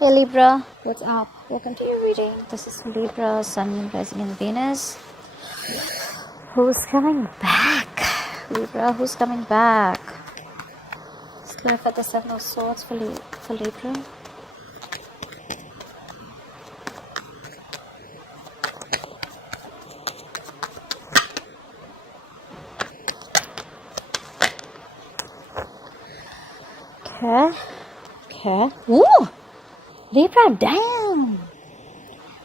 Hey Libra, what's up? Welcome to your reading. This is Libra, Sun, Moon, Rising, and Venus. Who's coming back? Libra, who's coming back? Let's clarify the Seven of Swords for Libra. Okay. Ooh! Libra, damn!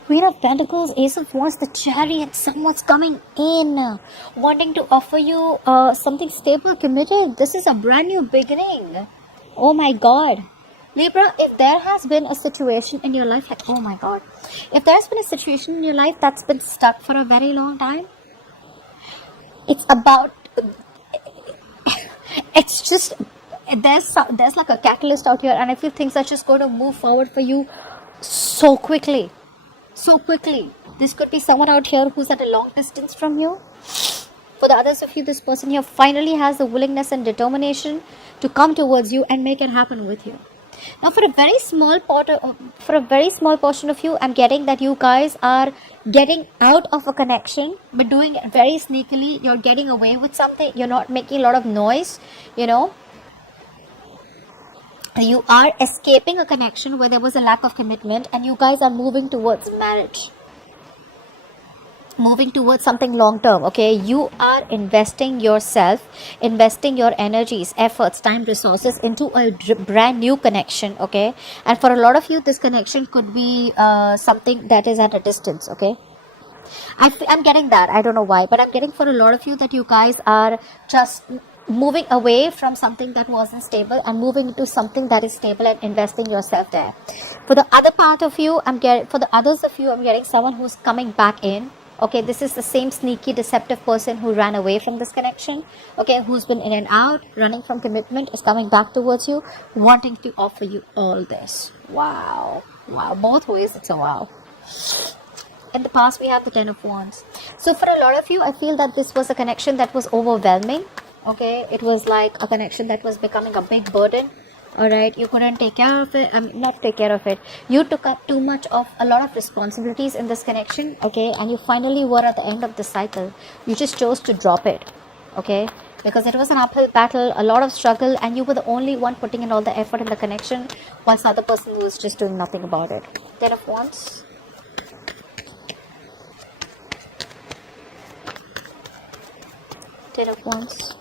Queen of Pentacles, Ace of Wands, the Chariot. Someone's coming in, wanting to offer you something stable, committed. This is a brand new beginning. Oh my God. Libra, if there has been a situation in your life, like, oh my God. If there's been a situation in your life that's been stuck for a very long time, it's about, it's just, there's like a catalyst out here, and I feel things are just going to move forward for you so quickly. This could be someone out here who's at a long distance from you. For the others of you, this person here finally has the willingness and determination to come towards you and make it happen with you. Now, for a very small portion of you, I'm getting that you guys are getting out of a connection, but doing it very sneakily. You're getting away with something. You're not making a lot of noise, You are escaping a connection where there was a lack of commitment, and you guys are moving towards marriage. Moving towards something long term, okay? You are investing yourself, investing your energies, efforts, time, resources into a brand new connection, okay? And for a lot of you, this connection could be something that is at a distance, okay? I'm getting that. I don't know why, but I'm getting for a lot of you that you guys are just moving away from something that wasn't stable and moving into something that is stable and investing yourself there. For the other part of you, I'm getting someone who's coming back in. Okay, this is the same sneaky, deceptive person who ran away from this connection. Okay, who's been in and out, running from commitment, is coming back towards you, wanting to offer you all this. Wow. Both ways, it's a wow. In the past, we have the Ten of Wands. So for a lot of you, I feel that this was a connection that was overwhelming. Okay, it was like a connection that was becoming a big burden. Alright, you couldn't take care of it. Not take care of it. You took up too much of a lot of responsibilities in this connection. Okay, and you finally were at the end of the cycle. You just chose to drop it. Okay, because it was an uphill battle, a lot of struggle, and you were the only one putting in all the effort in the connection, whilst the other person was just doing nothing about it. Ten of Wands. Ten of Wands.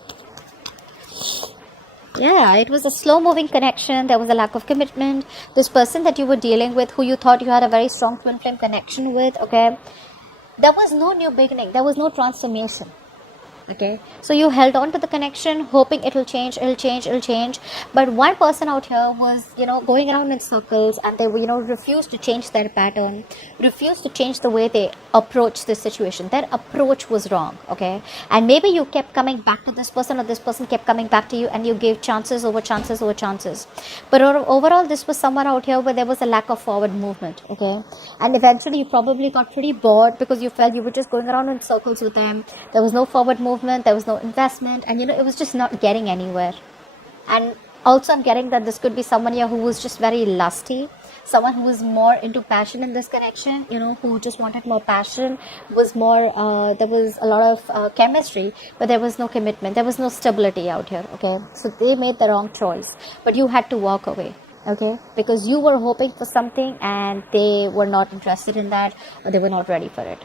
Yeah, it was a slow-moving connection. There was a lack of commitment. This person that you were dealing with, who you thought you had a very strong twin flame connection with, okay, there was no new beginning. There was no transformation. Okay, so you held on to the connection, hoping it'll change. But one person out here was, going around in circles, and they were, refused to change their pattern, refused to change the way they approach this situation. Their approach was wrong. Okay, and maybe you kept coming back to this person, or this person kept coming back to you, and you gave chances over chances. But overall, this was someone out here where there was a lack of forward movement. Okay, and eventually you probably got pretty bored because you felt you were just going around in circles with them. There was no forward movement, there was no investment, and it was just not getting anywhere. And also, I'm getting that this could be someone here who was just very lusty, someone who was more into passion in this connection, who just wanted more passion, was more, there was a lot of chemistry, but there was no commitment, there was no stability out here. Okay, so they made the wrong choice, but you had to walk away. Okay, because you were hoping for something and they were not interested in that, or they were not ready for it.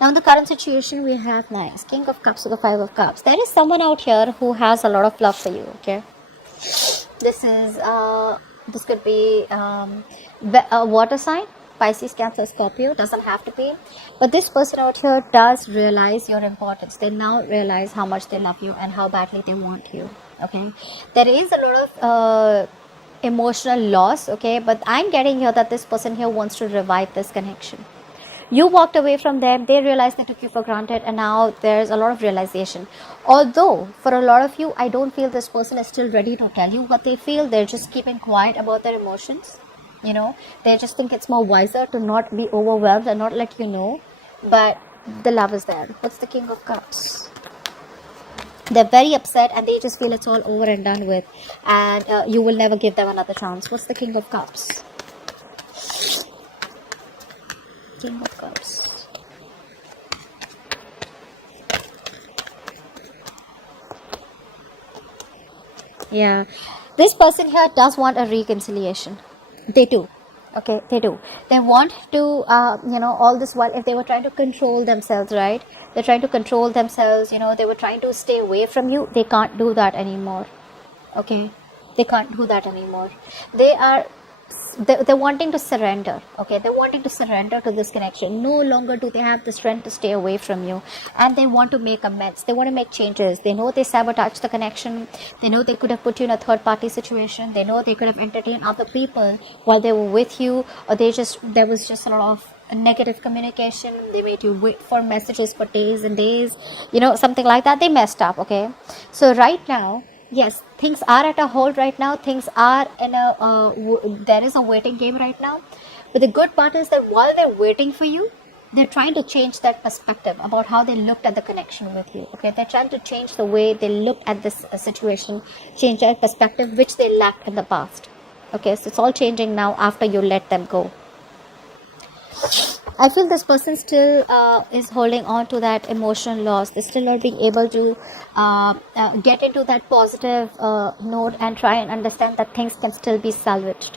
Now, in the current situation, we have nice King of Cups to the Five of Cups. There is someone out here who has a lot of love for you. Okay, this could be a water sign, Pisces, Cancer, Scorpio. Doesn't have to be, but this person out here does realize your importance. They now realize how much they love you and how badly they want you. Okay, there is a lot of emotional loss. Okay, but I'm getting here that this person here wants to revive this connection. You walked away from them, they realized they took you for granted, and now there's a lot of realization. Although, for a lot of you, I don't feel this person is still ready to tell you what they feel. They're just keeping quiet about their emotions. They just think it's more wiser to not be overwhelmed and not let you know. But the love is there. What's the King of Cups? They're very upset and they just feel it's all over and done with, and you will never give them another chance. What's the King of Cups? King of Cups. Yeah, this person here does want a reconciliation. They do. Okay, they do. They want to, all this while, if they were trying to control themselves, right? They're trying to control themselves, they were trying to stay away from you. They can't do that anymore. Okay, they can't do that anymore. They're wanting to surrender. Okay, they're wanting to surrender to this connection. No longer do they have the strength to stay away from you, and they want to make amends. They want to make changes. They know they sabotaged the connection. They know they could have put you in a third party situation. They know they could have entertained other people while they were with you, or there was just a lot of negative communication. They made you wait for messages for days and days, something like that. They messed up. Okay, so right now, yes, things are at a hold right now. Things are in there is a waiting game right now. But the good part is that while they're waiting for you, they're trying to change that perspective about how they looked at the connection with you. Okay, they're trying to change the way they looked at this situation, change that perspective which they lacked in the past. Okay, so it's all changing now after you let them go. I feel this person still is holding on to that emotional loss. They're still not being able to get into that positive note and try and understand that things can still be salvaged.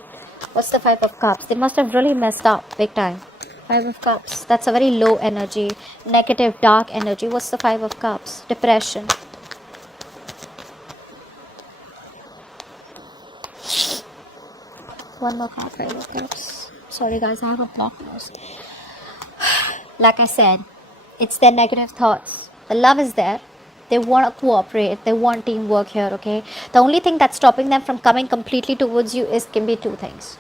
What's the Five of Cups? They must have really messed up big time. Five of Cups. That's a very low energy, negative, dark energy. What's the Five of Cups? Depression. One more card. Five of Cups. Sorry guys, I have a blocked nose. Like I said, it's their negative thoughts. The love is there. They want to cooperate. They want teamwork here, okay? The only thing that's stopping them from coming completely towards you can be two things.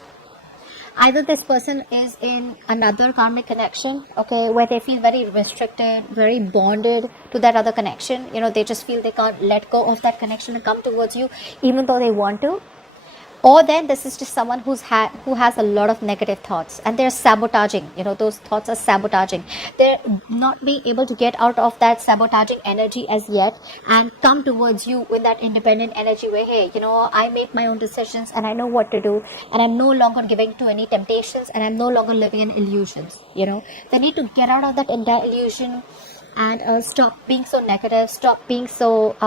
Either this person is in another karmic connection, okay, where they feel very restricted, very bonded to that other connection. They just feel they can't let go of that connection and come towards you, even though they want to. Or then this is just someone who has a lot of negative thoughts and they're sabotaging. Those thoughts are sabotaging. They're not being able to get out of that sabotaging energy as yet and come towards you with that independent energy where, hey, I make my own decisions and I know what to do, and I'm no longer giving to any temptations, and I'm no longer living in illusions. They need to get out of that entire illusion and stop being so negative, stop being so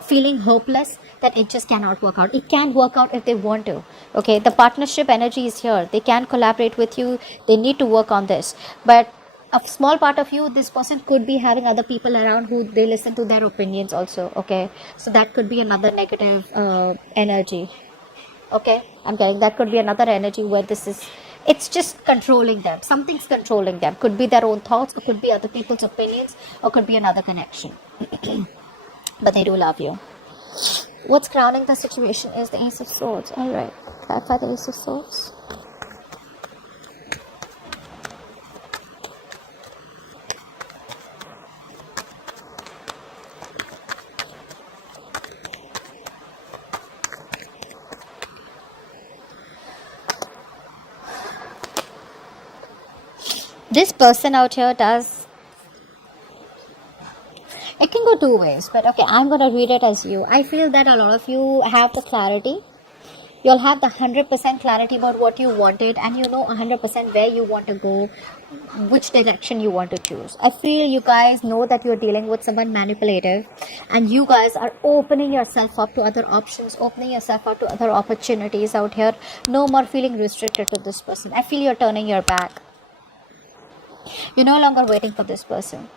feeling hopeless that it just cannot work out. It can work out if they want to. Okay, the partnership energy is here. They can collaborate with you. They need to work on this. But a small part of you, this person could be having other people around who they listen to their opinions also. Okay, so that could be another negative energy. Okay, I'm getting that could be another energy where it's just controlling them. Something's controlling them. Could be their own thoughts, or could be other people's opinions, or could be another connection. But they do love you. What's crowning the situation is the Ace of Swords. Alright, clarify the Ace of Swords. This person out here it can go two ways, but okay, I'm going to read it as you. I feel that a lot of you have the clarity. You'll have the 100% clarity about what you wanted, and 100% where you want to go, which direction you want to choose. I feel you guys know that you're dealing with someone manipulative, and you guys are opening yourself up to other options, opening yourself up to other opportunities out here. No more feeling restricted to this person. I feel you're turning your back. You're no longer waiting for this person,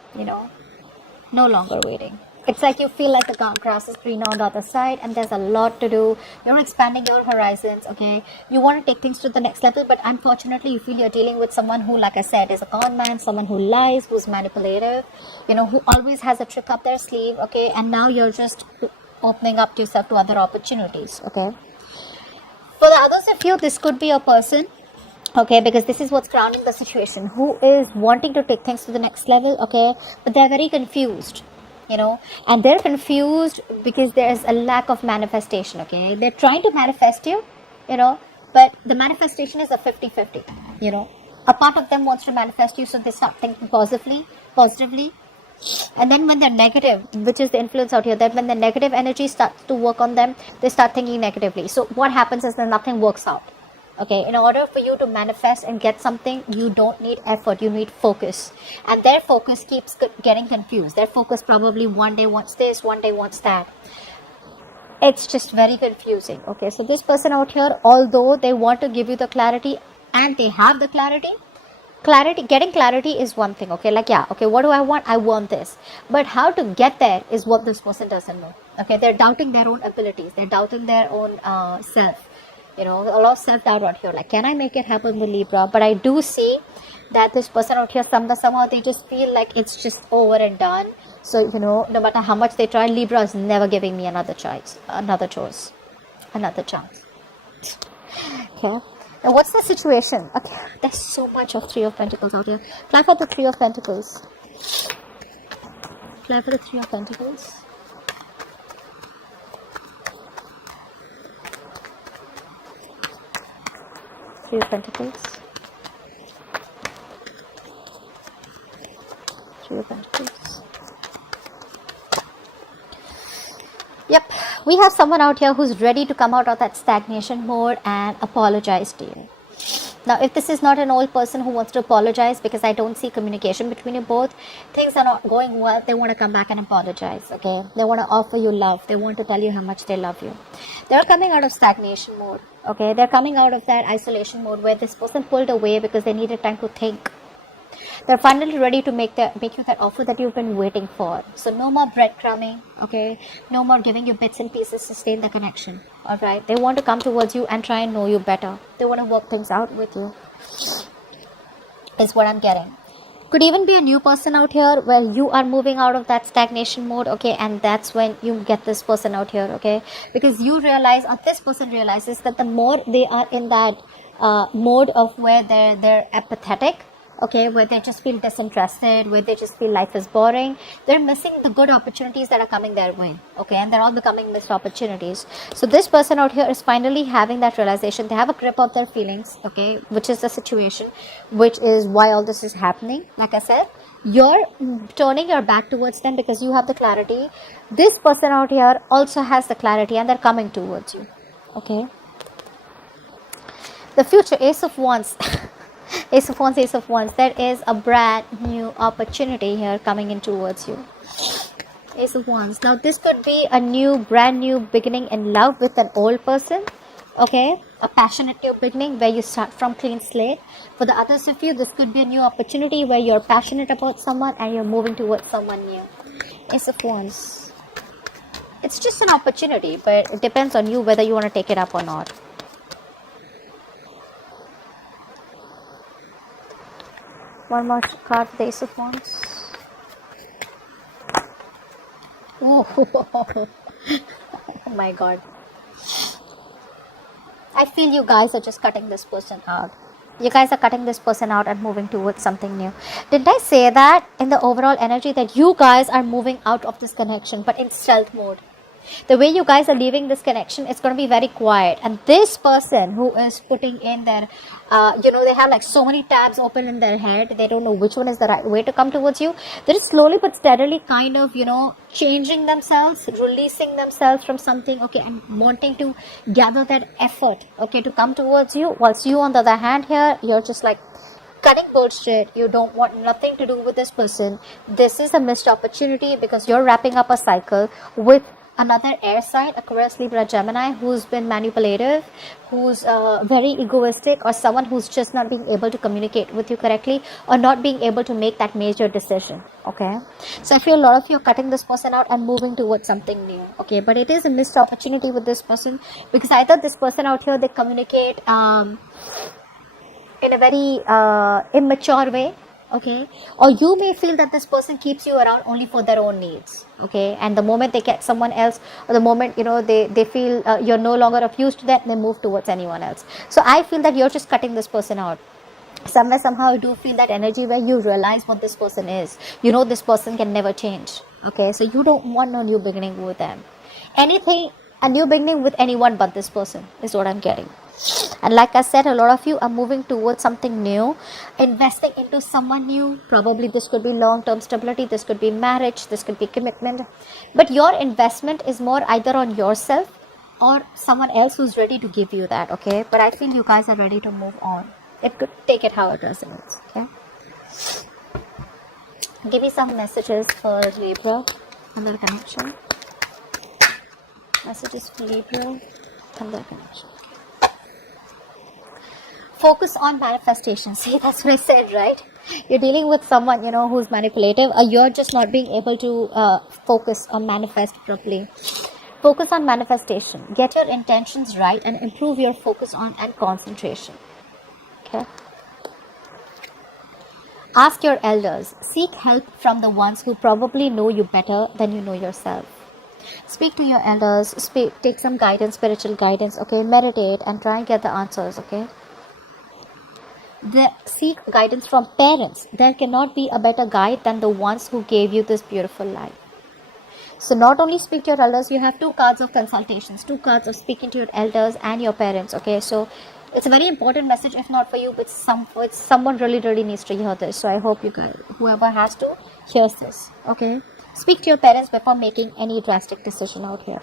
no longer waiting. It's like you feel like the grass is greener on the other side, and there's a lot to do. You're expanding your horizons, okay? You want to take things to the next level, but unfortunately you feel you're dealing with someone who, like I said, is a con man, someone who lies, who's manipulative, who always has a trick up their sleeve, okay? And now you're just opening up yourself to other opportunities, okay? For the others of you, this could be a person, okay, because this is what's crowning the situation, who is wanting to take things to the next level, okay, but they're very confused, and they're confused because there's a lack of manifestation, okay? They're trying to manifest you, but the manifestation is a 50-50, a part of them wants to manifest you, so they start thinking positively, And then when they're negative, which is the influence out here, that when the negative energy starts to work on them, they start thinking negatively. So what happens is that nothing works out. Okay, in order for you to manifest and get something, you don't need effort, you need focus. And their focus keeps getting confused. Their focus probably one day wants this, one day wants that. It's just very confusing. Okay, so this person out here, although they want to give you the clarity and they have the clarity, getting clarity is one thing. Okay, like, yeah, okay, what do I want? I want this. But how to get there is what this person doesn't know. Okay, they're doubting their own abilities, they're doubting their own self. You know, a lot of self-doubt out here, like, can I make it happen with Libra? But I do see that this person out here, somehow they just feel like it's just over and done. So, you know, no matter how much they try, Libra is never giving me another chance. Okay. Now, what's the situation? Okay, there's so much of Three of Pentacles out here. Fly for the Three of Pentacles. Fly for the Three of Pentacles. Three of Pentacles. Three of Pentacles. Yep, we have someone out here who's ready to come out of that stagnation mode and apologize to you. Now, if this is not an old person who wants to apologize, because I don't see communication between you both, things are not going well, they want to come back and apologize, okay? They want to offer you love. They want to tell you how much they love you. They're coming out of stagnation mode, okay? They're coming out of that isolation mode where this person pulled away because they needed time to think. They're finally ready to make you that offer that you've been waiting for. So no more breadcrumbing, okay? No more giving you bits and pieces to sustain the connection, all right? They want to come towards you and try and know you better. They want to work things out with you, is what I'm getting. Could even be a new person out here where you are moving out of that stagnation mode, okay? And that's when you get this person out here, okay? Because you realize, or this person realizes, that the more they are in that mode of where they're apathetic, okay, where they just feel disinterested, where they just feel life is boring, they're missing the good opportunities that are coming their way, okay, and they're all becoming missed opportunities. So this person out here is finally having that realization. They have a grip of their feelings, okay, which is the situation, which is why all this is happening. Like I said, you're turning your back towards them because you have the clarity. This person out here also has the clarity and they're coming towards you, okay. The future, Ace of Wands. Ace of Wands, Ace of Wands. There is a brand new opportunity here coming in towards you. Ace of Wands. Now, this could be a brand new beginning in love with an old person. Okay, a passionate new beginning where you start from clean slate. For the others of you, this could be a new opportunity where you're passionate about someone and you're moving towards someone new. Ace of Wands. It's just an opportunity, but it depends on you whether you want to take it up or not. One more card for the Ace of Wands. Oh my god. I feel you guys are just cutting this person out. You guys are cutting this person out and moving towards something new. Didn't I say that in the overall energy that you guys are moving out of this connection but in stealth mode? The way you guys are leaving this connection, it's going to be very quiet. And this person who is putting in their, they have like so many tabs open in their head. They don't know which one is the right way to come towards you. They're slowly but steadily kind of, changing themselves, releasing themselves from something, okay, and wanting to gather that effort, okay, to come towards you. Whilst you, on the other hand here, you're just like cutting bullshit. You don't want nothing to do with this person. This is a missed opportunity because you're wrapping up a cycle with another air sign, Aquarius, Libra, Gemini, who's been manipulative, who's very egoistic, or someone who's just not being able to communicate with you correctly or not being able to make that major decision, okay? So I feel a lot of you are cutting this person out and moving towards something new, okay? But it is a missed opportunity with this person because either this person out here, they communicate in a very immature way, okay, or you may feel that this person keeps you around only for their own needs, okay, and the moment they get someone else, or the moment they feel you're no longer of use to them, they move towards anyone else. So I feel that you're just cutting this person out. Somehow I do feel that energy where you realize what this person is. This person can never change, okay, so you don't want no new beginning with them. A new beginning with anyone but this person is what I'm getting. And like I said, a lot of you are moving towards something new, investing into someone new. Probably this could be long-term stability, this could be marriage, this could be commitment. But your investment is more either on yourself or someone else who's ready to give you that, okay? But I feel you guys are ready to move on. It could take it how it resonates, okay? Give me some messages for Libra and their connection. Messages for Libra and their connection. Focus on manifestation. See, that's what I said, right? You're dealing with someone, who's manipulative, or you're just not being able to focus or manifest properly. Focus on manifestation. Get your intentions right and improve your focus on and concentration. Okay? Ask your elders. Seek help from the ones who probably know you better than you know yourself. Speak to your elders. Take some guidance, spiritual guidance. Okay? Meditate and try and get the answers. Okay? Seek guidance from parents. There cannot be a better guide than the ones who gave you this beautiful life. So not only speak to your elders, you have 2 cards of consultations, 2 cards of speaking to your elders and your parents. Okay, so it's a very important message. If not for you, but someone really needs to hear this. So I hope you guys, whoever has to, hears this. Okay, speak to your parents before making any drastic decision out here.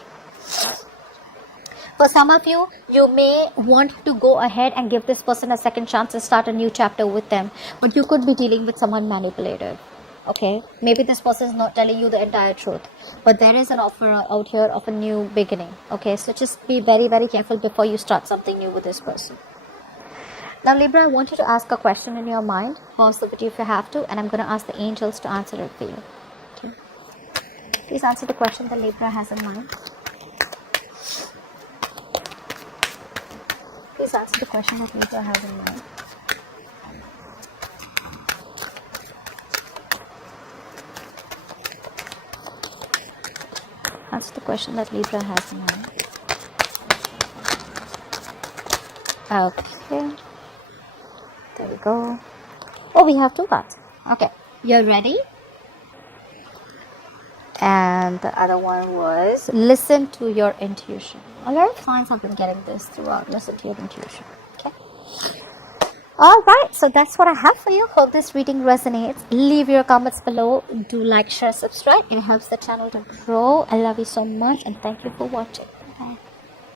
For some of you, you may want to go ahead and give this person a second chance and start a new chapter with them, but you could be dealing with someone manipulative. Okay, maybe this person is not telling you the entire truth, but there is an offer out here of a new beginning. Okay, so just be very careful before you start something new with this person. Now Libra, I want you to ask a question in your mind, possibly if you have to, and I'm going to ask the angels to answer it for you. Okay, please answer the question that Libra has in mind. Please answer the question that Libra has in mind. Answer the question that Libra has in mind. Okay. There we go. Oh, we have 2 cards. Okay. You're ready? And the other one was listen to your intuition. A lot of signs have been getting this throughout. Listen to your intuition. Okay. Alright, so that's what I have for you. Hope this reading resonates. Leave your comments below. Do like, share, subscribe. It helps the channel to grow. I love you so much and thank you for watching.